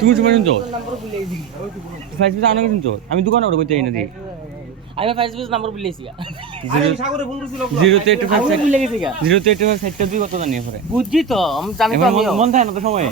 তুমি সময় শুনছো ফাইভ পিস আনো শুনছো আমি দোকানে ওটা বলতে না দিই আমি ফাইভ পিস নাম্বার ভুলেছি জিরোতে 85 কত জানি পরে বুঝছি তো আমি জানি তো মন থাকে না তো সময়